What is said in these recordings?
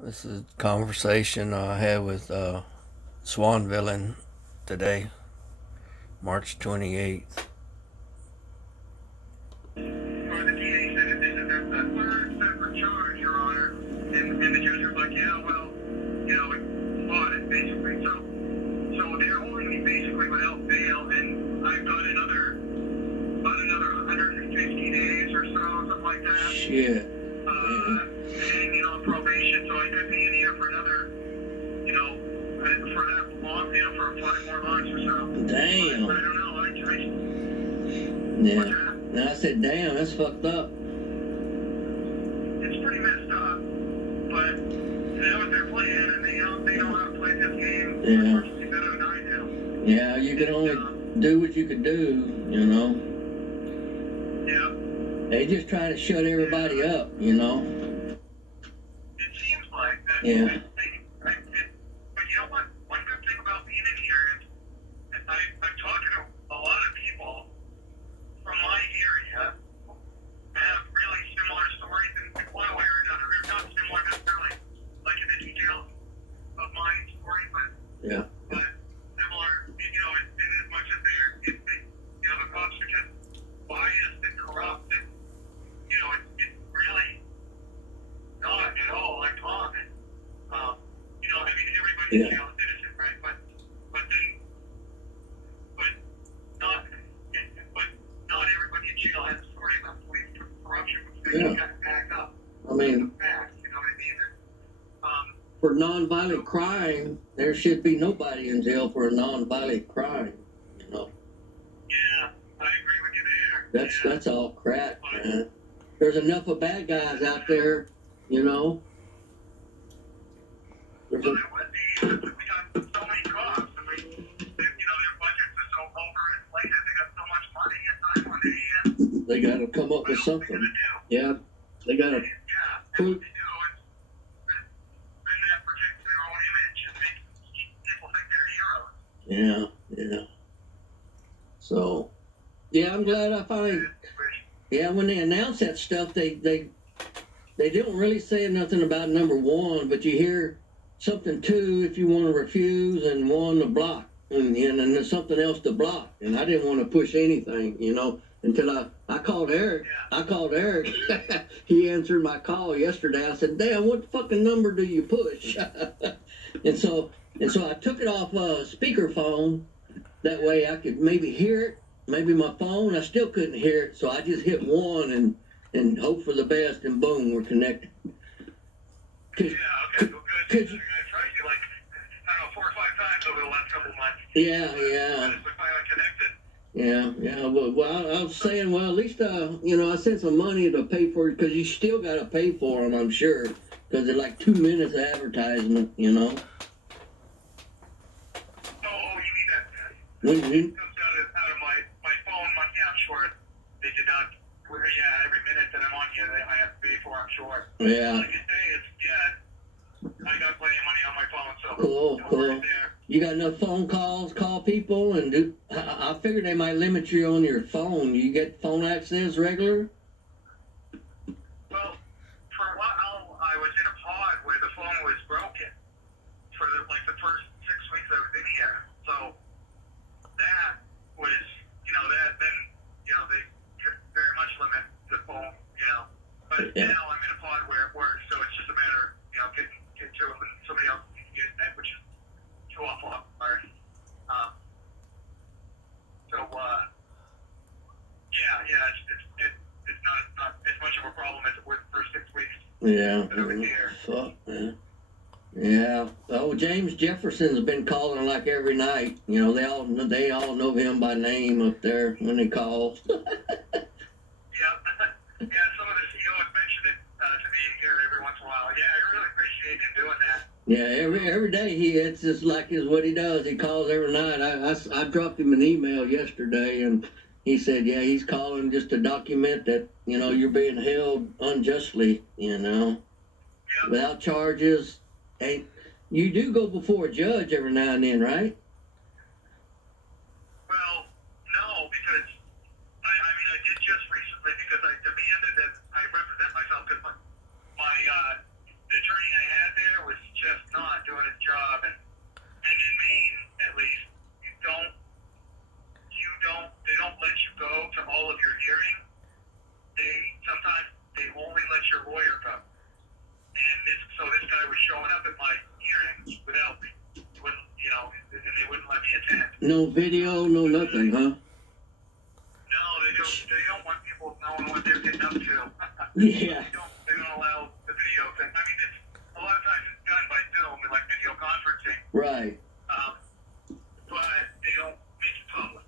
This is a conversation I had with Swanvillan today, March 28th. Or the DA said that this is a third separate charge, Your Honor. And the judge was like, yeah, well, it's plotted, basically. So they're holding me basically without bail, and I've got about another 150 days or so, something like that. Shit. Hanging on probation, so I could be in here for another, for that long, for 5 more months or so. Damn. But I don't know. Yeah. And I said, damn, that's fucked up. It's pretty messed up, but that was their plan, and they know how to play this game. Yeah. Better than I do. Yeah, you can only do what you could do, Yeah. They just try to shut everybody up, It seems like that. Yeah. But you know what? One good thing about being in here is I'm talking to a lot of people from my area who have really similar stories in one way or another. They're not similar necessarily, like in the details of my story, but Yeah. similar, in as much as the cops are just biased and corrupt, and it's really not at all uncommon. Everybody in jail is innocent, right? But not everybody in jail has a story about police corruption, which they got to back up. I mean, Facts, you know what I mean? for nonviolent crime, there should be nobody in jail for a nonviolent crime, Yeah, I agree with you there. That's all crap, man. There's enough of bad guys out there, There's Well, it would be. We got so many cops, and their budgets are so overinflated. They got so much money and time on their hands. They got to come up with something. Yeah, they got to. Yeah, and what they do is and that protects their own image and makes people think they're heroes. Yeah. So, yeah, I'm glad I finally. Yeah, when they announce that stuff, they don't really say nothing about number one, but you hear something two if you want to refuse, and one to block, and there's something else to block. And I didn't want to push anything, until I called Eric. Yeah. I called Eric. He answered my call yesterday. I said, damn, what fucking number do you push? and so I took it off speakerphone. That way I could maybe hear it. Maybe my phone, I still couldn't hear it. So I just hit one and hope for the best, and boom, we're connected. Yeah, okay, well, good. I tried you like, 4 or 5 times over the last couple of months. Yeah. We finally connected. Yeah. Well, I was saying, at least, I sent some money to pay for it, because you still got to pay for them, I'm sure, because they're like 2 minutes of advertisement, Oh, you mean that? When, It comes out of my phone monthly, I'm sure. They did not. Yeah, every minute that I'm on here, I have to pay for, I'm sure. Yeah. Like you say, I got plenty of money on my phone, so Cool. There. You got enough phone calls, call people, and I figured they might limit you on your phone. You get phone access regular? Well, for a while, I was in a pod where the phone was broken for the first 6 weeks I was in here. So that was, they very much limit the phone, But Yeah. now I'm in a pod where it works, so it's just a matter of, getting to it when somebody else can use that, which is too awful hard. It's not as much of a problem as it was the first 6 weeks. Yeah. That I was here. Fuck, man. Yeah. Oh, James Jefferson's been calling like every night. They all know him by name up there when he calls. Yeah, some of the CEOs mentioned it to me here every once in a while. Yeah, I really appreciate him doing that. Yeah, every day it's just like is what he does. He calls every night. I dropped him an email yesterday, and he said, yeah, he's calling just to document that you're being held unjustly, Yeah. without charges. And you do go before a judge every now and then, right? Well, no, because I did just recently, because I demanded that I represent myself, because my the attorney I had there at my hearing without me. Wouldn't, you know, and they wouldn't let me attend. No video, no nothing, huh? No, they don't want people knowing what they're getting up to. Yeah. They don't allow the video thing. I mean, a lot of times it's done by Zoom and like video conferencing. Right. But they don't make it public.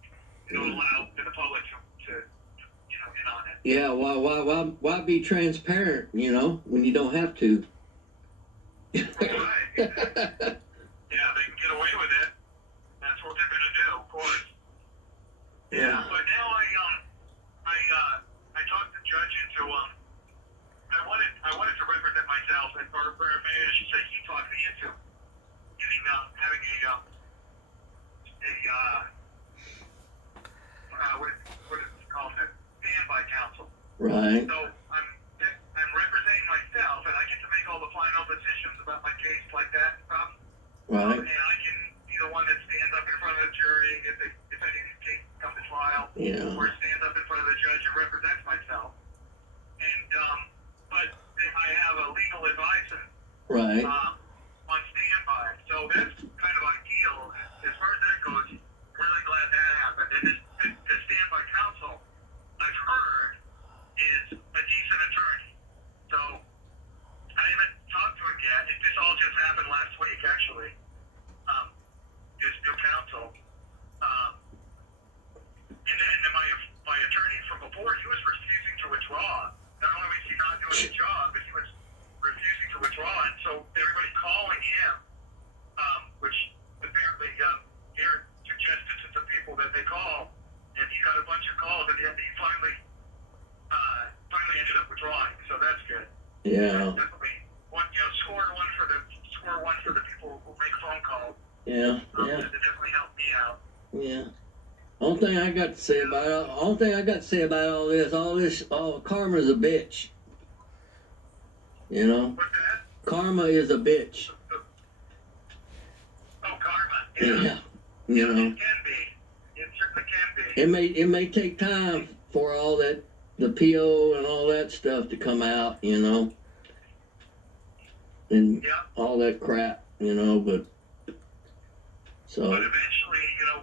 They don't allow the public to in on it. Yeah, why be transparent, you know, when you don't have to? Right. Exactly. Yeah, they can get away with it. That's what they're gonna do, of course. Yeah. But now I talked the judge into I wanted to represent myself, or maybe I should say he talked me into getting having what is it called, a standby counsel. Right. So I'm representing myself, and I get to make all the final decisions about my case like that and stuff. Right. And I can be the one that stands up in front of the jury if any of these cases come to trial, Yeah. or stands up in front of the judge and represents myself. And but I have a legal advisor Right. on standby, so that's kind of ideal as far as that goes. Really glad that happened. And the standby counsel, I've heard, is a decent attorney. So I haven't talked to him yet. This all just happened last week, actually. His new counsel. And then my attorney from before, he was refusing to withdraw. Not only was he not doing his job, but he was refusing to withdraw. And so everybody calling him, which apparently Garrett suggested to some people that they call, and he got a bunch of calls, and he finally ended up withdrawing. So that's good. Yeah. Definitely score one for the people who make phone calls. Yeah. Yeah. It definitely helped me out. Yeah. Only thing I got to say about all this, karma's a bitch. You know? What's that? Karma is a bitch. Oh, karma. Yeah. You know. It can be. It certainly can be. It may take time for all that, the PO and all that stuff to come out, you know, and Yeah. all that crap, you know, but so. But eventually,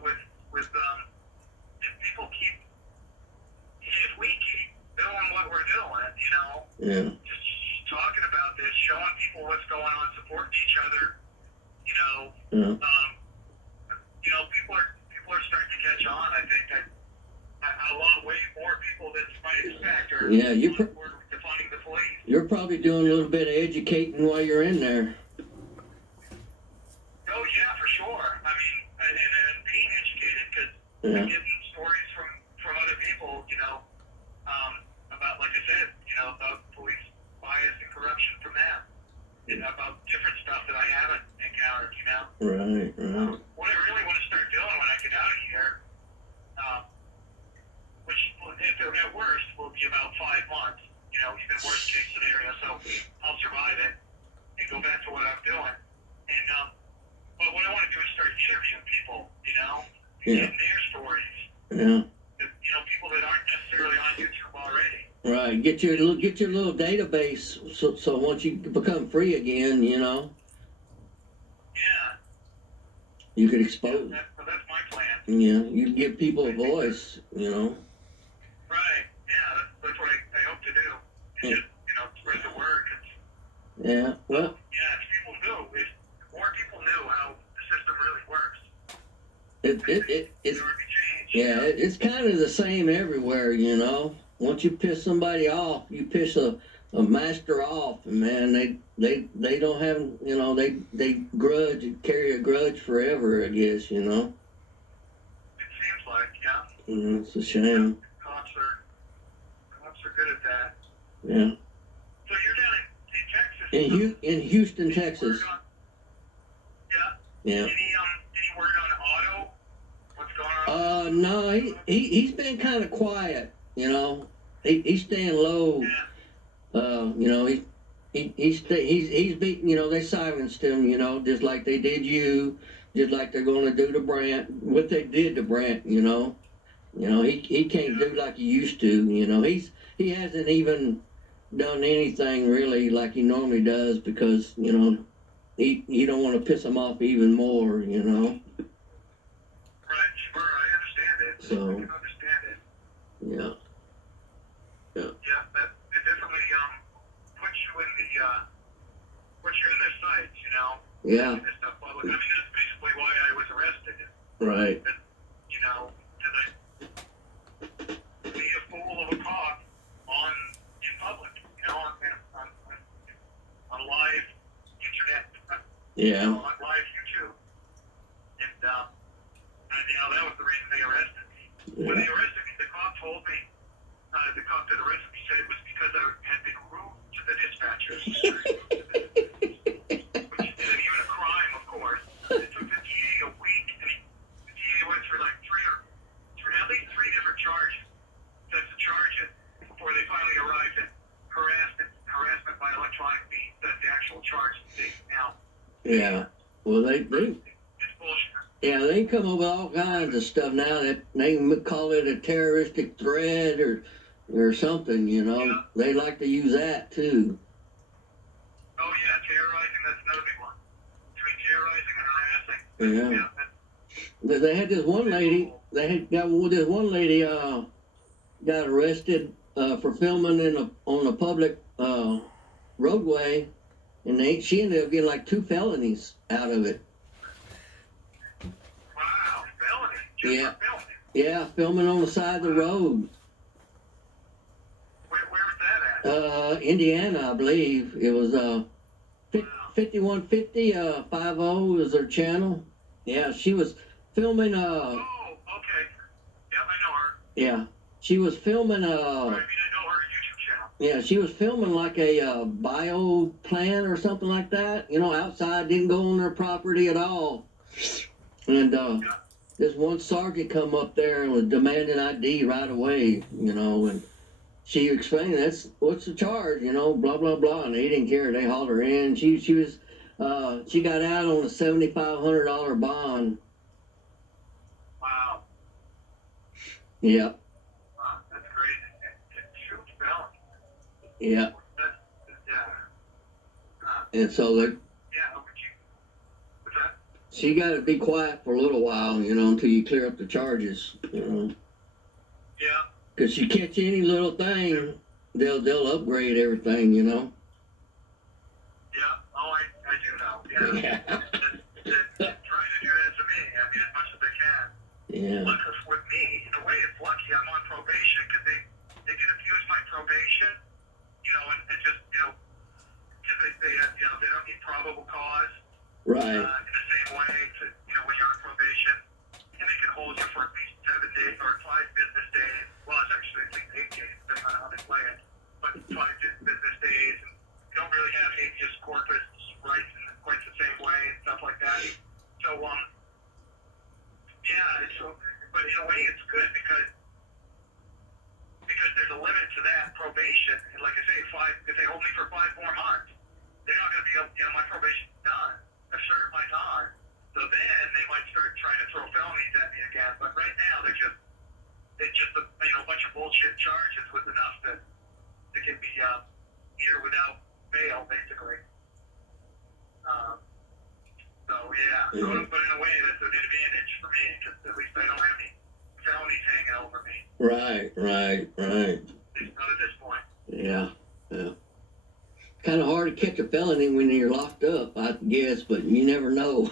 with if we keep doing what we're doing, Yeah. just talking about this, showing people what's going on, supporting each other, Yeah. people are starting to catch on. I think that a lot way more people than you might expect are Yeah, we're defunding the police. You're probably doing a little bit of educating while you're in there. Oh yeah, for sure. I mean, and being educated, because Yeah. I'm getting stories from other people, about, like I said, about police bias and corruption from them, and about different stuff that I haven't encountered, Right. What I really want to start doing when I get out of here, which, if at worst, will be about 5 months, even worst case scenario, so I'll survive it and go back to what I'm doing. And, but what I want to do is start interviewing people, Yeah. getting their stories. Yeah. People that aren't necessarily on YouTube already. Right. Get your little database, so once you become free again, Yeah. you could expose. That's my plan. Yeah. You give people a voice, Right. Yeah. That's what I hope to do. And just, spread the word. Yeah. Well. Yeah. If more people knew how the system really works, It's there would be change. yeah. It's kind of the same everywhere, Once you piss somebody off, you piss a master off, and man, they don't have, they carry a grudge forever, I guess, It seems like, yeah. It's a shame. Cops are good at that. Yeah. So you're down in Texas. In Houston, Texas. Yeah. Yeah. Any word on Otto? What's going on? No, he's been kind of quiet, He's staying low. Yeah. He's beat, they silenced him, just like they did you, just like they're going to do to Brant, what they did to Brant, he can't do like he used to, he hasn't even done anything really like he normally does because, you don't want to piss them off even more, you know. Right, sure, I understand it. So, I can understand it. yeah. Yeah, that it definitely puts you in the puts you in their sights, you know. Yeah. Making this stuff public. I mean, that's basically why I was arrested. Right. And, you know, to be a fool of a cop in public, you know, on live internet, Yeah. you know, on live YouTube, and you know that was the reason they arrested me. When they arrested me, the cop told me, the cop that arrested me said it was because I had been rude to the dispatchers, which isn't even a crime, of course. It took the DA a week, and the DA went through like at least three different sets of charges before they finally arrived at harassment by electronic means. That's the actual charge now. Yeah. Well, they It's bullshit. yeah, they come up with all kinds of stuff now that they can call it a terroristic threat or something, you know. Yeah. They like to use that too. Oh yeah, terrorizing, that's another big one. Between terrorizing and harassing. Yeah. They had this one lady. They had got this one lady. Got arrested for filming on a public roadway, and she ended up getting like 2 felonies out of it. Wow, felony. Just Yeah. for filming. Yeah, filming on the side of the road. Where was that at? Indiana, I believe. It was 5150 50 is their channel. Yeah, she was filming Oh, okay. Yep, I know her. yeah. She was filming I mean, I know her YouTube channel. yeah, she was filming like a bio plant or something like that. You know, outside, didn't go on their property at all. And this one sergeant come up there and was demanding ID right away. You know, and she explained what's the charge. You know, blah blah blah, and they didn't care. They hauled her in. She got out on a $7,500 bond. Wow. Yep. Wow, that's crazy. It's huge felony. Yeah. Yeah. And so they. Yeah, what's that? She got to be quiet for a little while, you know, until you clear up the charges, you know. Yeah. Because you catch any little thing, they'll upgrade everything, you know. Yeah. Oh, I do know. Yeah. They're trying to do that to me. I mean, as much as they can. Yeah. Look, with me, in a way, it's lucky I'm on probation because they can abuse my probation, you know, and just, you know, because they don't need probable cause. Right. In the same way, you know, when you're on probation, and they can hold you for at least 7 days or 5 business days. Well, it's actually at least 8 days, depending on how they play it. But 5 business days, and you don't really have habeas corpus rights in quite the same way and stuff like that. So, but in a way, it's good because there's a limit to that probation. And like I say, if they hold me for 5 more months, they're not going to be able. You know, my probation's done. I've served my time. So then they might start trying to throw felonies at me again. But right now, it's just a bunch of bullshit charges was enough to get me here without bail, basically. So yeah. Mm-hmm. But in a way, that's an advantage for me because at least I don't have any felonies hanging over me. Right. At least not at this point. Yeah. Kind of hard to catch a felony when you're locked up, I guess, but you never know.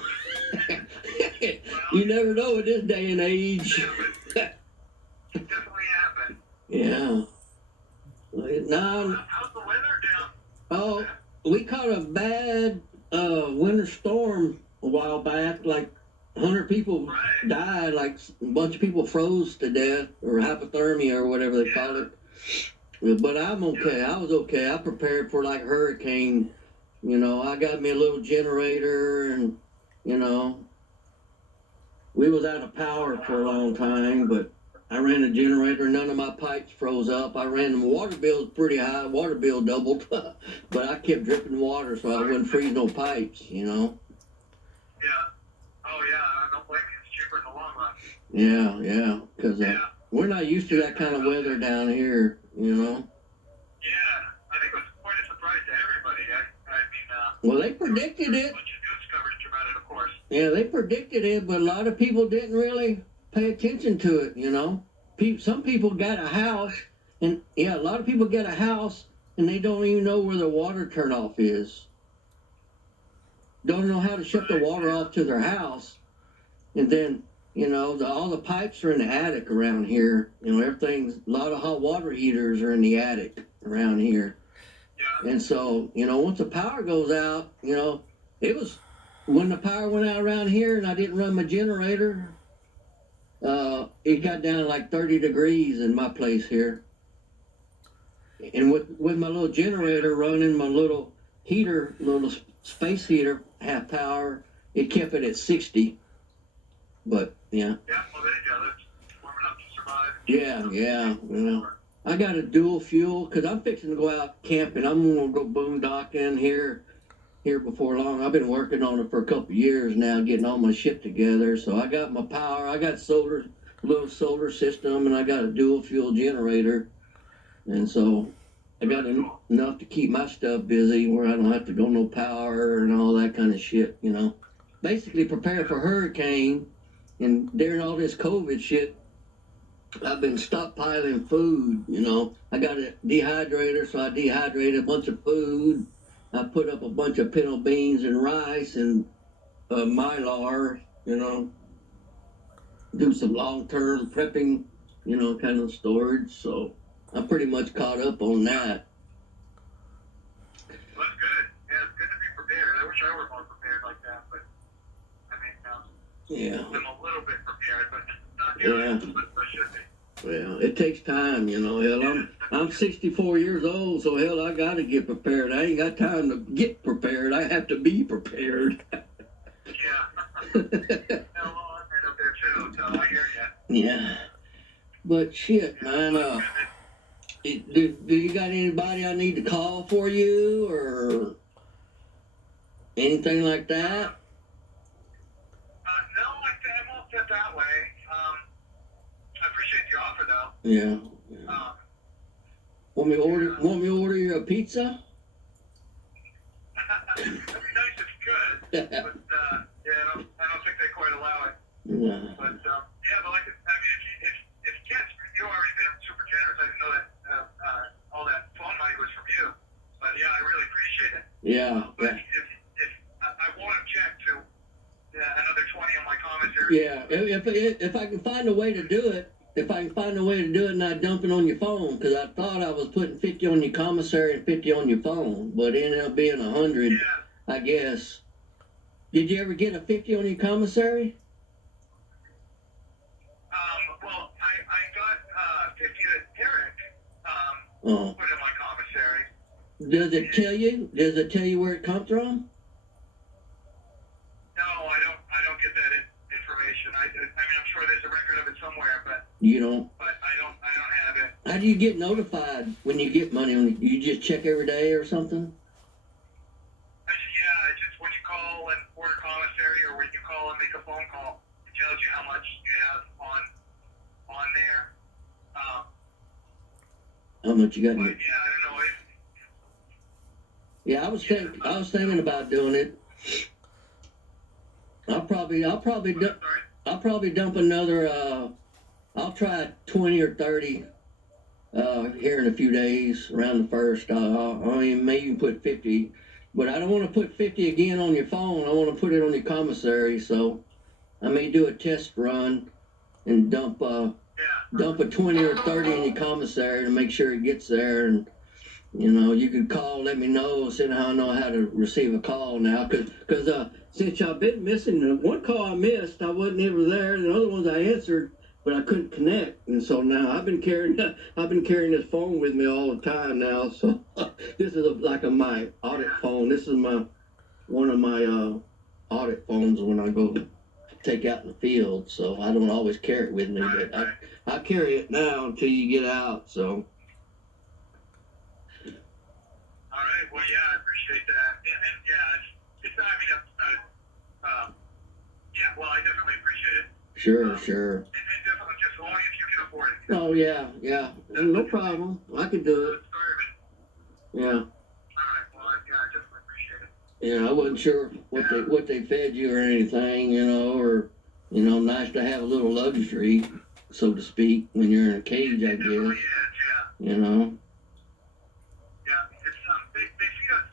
You never know at this day and age. It definitely happened. Yeah. How's the weather down? Oh, we caught a bad winter storm a while back. Like 100 people died. Like a bunch of people froze to death, or hypothermia, or whatever they call it. But I'm okay. I was okay. I prepared for like a hurricane. You know, I got me a little generator, and you know, we was out of power for a long time, but I ran a generator. None of my pipes froze up. I ran the water bill pretty high. Water bill doubled, but I kept dripping water so I wouldn't freeze no pipes. You know. Yeah. Oh yeah. I don't blame you. It's cheaper in the long run. Yeah. Because we're not used to that kind of weather down here. You know. Yeah. I think it was quite a surprise to everybody. I mean. Well, they predicted it. Yeah, they predicted it, but a lot of people didn't really pay attention to it. Some people got a house, and yeah, a lot of people get a house and they don't even know where the water turnoff is. Don't know how to shut the water off to their house, and then all the pipes are in the attic around here. Everything's a lot of hot water heaters are in the attic around here. Yeah. And so, once the power goes out, it was when the power went out around here and I didn't run my generator, it got down to like 30 degrees in my place here. And with my little generator running, my little heater, little space heater, half power, it kept it at 60. But, yeah. Yeah, well, there you go. That's warm enough to survive. Yeah. I got a dual fuel because I'm fixing to go out camping. I'm going to go boondocking here before long. I've been working on it for a couple of years now, getting all my shit together. So I got my power. I got little solar system, and I got a dual fuel generator. And so I got enough to keep my stuff busy where I don't have to go no power and all that kind of shit, Basically prepare for hurricane. And during all this COVID shit, I've been stockpiling food, I got a dehydrator, so I dehydrated a bunch of food. I put up a bunch of pinto beans and rice and mylar, do some long-term prepping, kind of storage. So I'm pretty much caught up on that. Well, that's good. Yeah, it's good to be prepared. I wish I were more prepared like that, but I mean, yeah, I'm a little bit prepared, but not nearly as much as I should be. Well, it takes time, Hell, I'm 64 years old, so hell, I gotta get prepared. I ain't got time to get prepared. I have to be prepared. Yeah. Well, I'm right up there too, so I hear you. Yeah. But shit, man. Do you got anybody I need to call for you or anything like that? No, I won't fit that way. I appreciate the offer, though. Yeah. Want me Yeah. order you a pizza? That'd be nice if you could, but yeah, I don't think they quite allow it. Yeah. But but like, I mean, if you can't, you already been super generous. I didn't know that all that phone money was from you. But yeah, I really appreciate it. Yeah. But if I won't object to another 20 on my commissary. Yeah. If I can find a way to do it. If I can find a way to do it and not dump it on your phone, because I thought I was putting 50 on your commissary and 50 on your phone, but it ended up being 100, Yeah. I guess. Did you ever get a 50 on your commissary? Well, I got 50 that Derek put in my commissary. Does it tell you? Does it tell you where it comes from? No, I don't get that information. I mean, I'm sure there's a record of it somewhere, but You don't. but I don't have it. How do you get notified when you get money? You just check every day or something? It's just when you call and order commissary, or when you call and make a phone call, it tells you how much you have on there. How much you got? But yeah, I don't know. Yeah, I was thinking about doing it. I'll probably dump another. I'll try 20 or 30 here in a few days around the first. I mean, maybe put 50, but I don't want to put 50 again on your phone. I want to put it on your commissary. So I may do a test run and dump a 20 or 30 in your commissary to make sure it gets there. And you can call, let me know, so I know how to receive a call now. Because since I've been missing, the one call I missed, I wasn't ever there. The other ones I answered, but I couldn't connect. And so now I've been carrying this phone with me all the time now. So this is my audit phone. This is one of my audit phones when I go take out in the field. So I don't always carry it with me, but I carry it now until you get out. So. All right. Well, yeah, I appreciate that. And yeah, it's not. I mean, well, I definitely appreciate it. Sure. And definitely just only if you can afford it. Oh yeah. No problem. I can do it. Yeah. All right. Well, yeah, I definitely appreciate it. You know, I wasn't sure what they fed you or anything, you know, or nice to have a little luxury, so to speak, when you're in a cage, I guess. Yeah. You know. Yeah, it's they feed us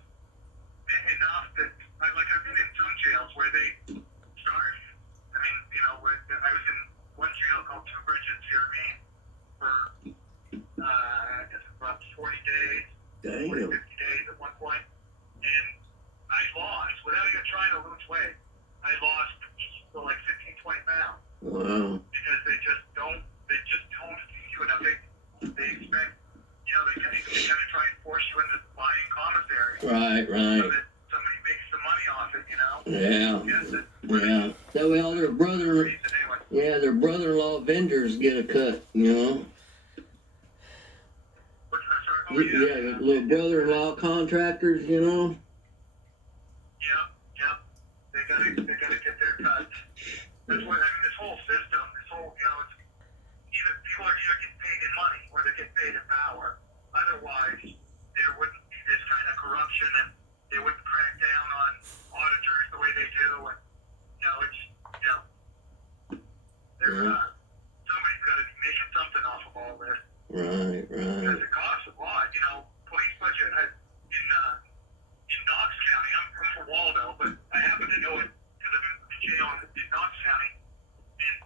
enough that I've been in some jails where they starve. I mean, where I was in one jail called Two Bridges here in Maine for I guess about 40 days, 40, 50 days at one point, and I lost without even trying to lose weight. I lost like 15, 20 pounds. Wow. Because they just don't feed you enough. They expect, they kind of try and force you into buying commissary. Right. So that somebody makes some money off it, Yeah. That way all their their brother-in-law vendors get a cut, little brother-in-law contractors, Yep. They gotta get their cuts. That's what this whole system, it's either people are either getting paid in money or they get paid in power. Otherwise, there wouldn't be this kind of corruption, and they wouldn't crack down on auditors the way they do. And somebody's got to be making something off of all this. Right. Because it costs a lot. Police budget in Knox County. I'm from Waldo, but I happen to know it because I'm in jail in Knox County. And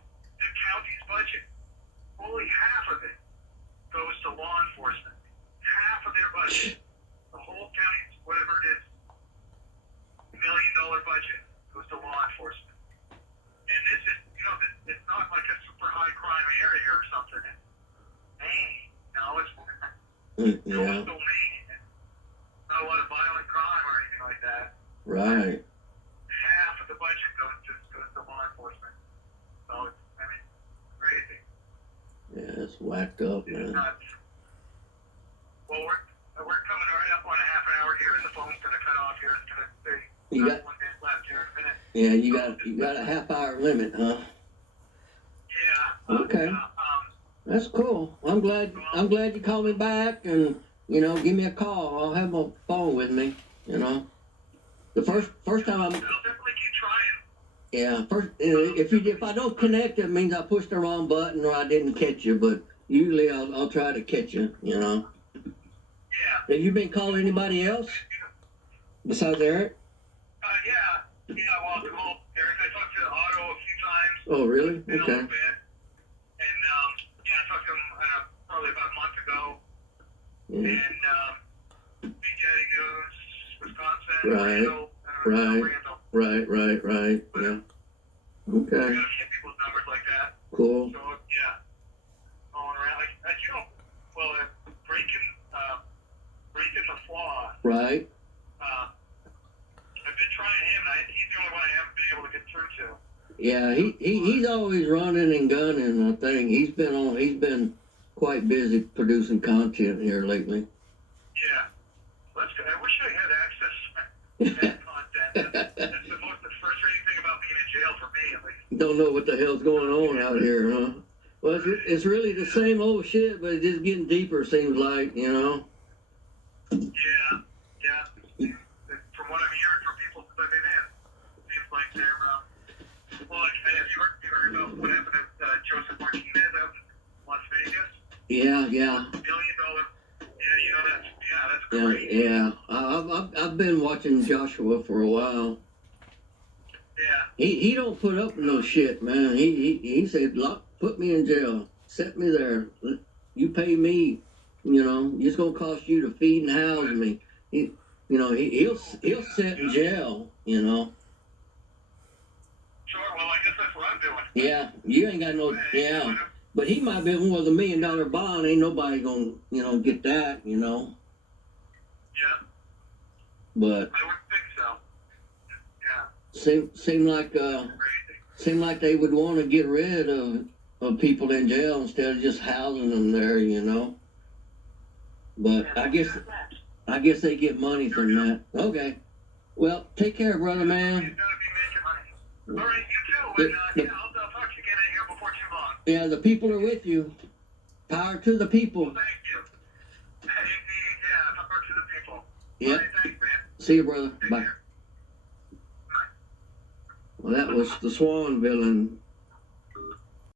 the county's budget, fully half of it goes to law enforcement. Half of their budget, the whole county's, whatever it is, $1 million budget goes to law enforcement. And this is, it's not like a super high crime area or something. It's Maine. No, it's coastal Maine. Not a lot of violent crime or anything like that. Right. Half of the budget goes to law enforcement. So it's, crazy. Yeah, it's whacked up, man. It's nuts. Well, we're coming right up on a half an hour here, and the phone's gonna cut off here. It's gonna say you got 1 minute left here in a minute. Yeah, you got a half-hour limit, huh? Yeah. Okay. That's cool. I'm glad you called me back, and give me a call. I'll have my phone with me. The first time I'll definitely keep trying. Yeah, if I don't connect, it means I pushed the wrong button or I didn't catch you. But usually I'll try to catch you. Yeah. Have you been calling anybody else besides Eric? Yeah. Well, I called Eric. I talked to Otto a few times. Oh, really? A little Okay. bit. And I talked to him probably about a month ago. Yeah. And BJ News, Wisconsin. Right. Randall, Right. Right. Yeah. Okay. I gotta get people's numbers like that. Cool. So going around breaking the flaw. Right. I've been trying him. He's the only one I haven't been able to get through to. Yeah, he's always running and gunning. I think he's been quite busy producing content here lately. Yeah, that's good. I wish I had access to that content. That's the most frustrating thing about being in jail for me, at least. Don't know what the hell's going on out here, huh? Well, it's really the same old shit, but it's just getting deeper. Seems like, Yeah. From what I'm hearing from people living in, seems like they're. Well, have you heard about what happened to Joseph Martinez out in Las Vegas? Yeah. $1 million. That's crazy. Yeah. I've been watching Joshua for a while. Yeah. He don't put up with no shit, man. He said, put me in jail, set me there. You pay me, it's gonna cost you to feed and house me. He'll sit in jail, Sure. Well, I guess that's what I'm doing. Yeah, you ain't got no. Yeah, but he might be more than $1 million bond. Ain't nobody gonna, get that, Yeah. But I would think so. Yeah. seem like they would want to get rid of people in jail instead of just housing them there, But I guess they get money from that. Okay. Well, take care, brother, man. You gotta be making money. All right, you too. And I'll talk to you again here before too long. Yeah, the people are with you. Power to the people. Well, thank you. Indeed, power to the people. Yep. All right, thanks, man. See you, brother. Take Bye. care. Well, that was the Swanvillan